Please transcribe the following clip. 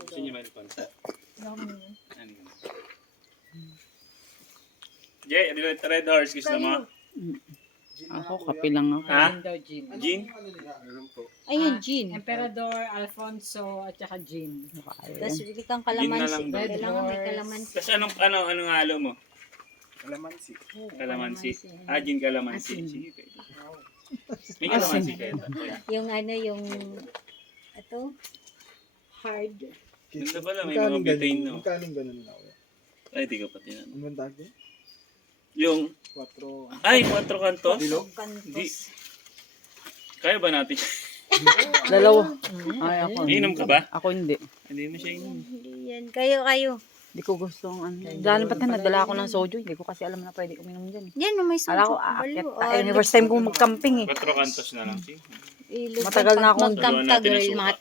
Gusto niyo ba ito? Jay, red horse gusto mo? Ako, kape lang ako. Ha? Gin? Gin? Ayun, gin. Emperador, Alfonso, at saka gin. Tapos bili kang Gin na kalamansi. lang daw. Kailangan may kalamansi. Tapos anong halo mo? Kalamansi. Kalamansi. Gin kalamansi. Asin. Sige, pwede. May kalamansi kayo. Yung yung ito, hard. Ganda pala, may mga butane, no? Magkaling ganun na ako. Ay, di ka pati na. Ang bantag ko? Yung, 4. ay, 4 kantos? Kantos. Kaya ba natin? Dalawa. Ay, ako. Inom ka ba? Ako hindi. Hindi mo siya inom. Hindi yan. Kayo. Hindi ko gusto ang ano. Dahil pati nadala ako ng soju. Hindi ko kasi alam na pwede uminom dyan. Yan, may Ala ko, aakyat. First time kong mag-camping eh. 4 kantos na lang. Sige. Matagal na akong Mag-camp ka, girl. Natin ang Mga